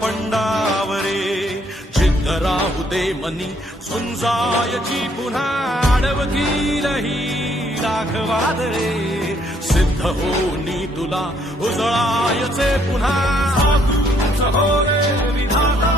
पंडावरे जिद्द राहू दे मनी सुंजायची पुन्हा अडवतील ही लाख वादळे सिद्ध होनी तुला उजळायचे पुन्हा हो रे विधाता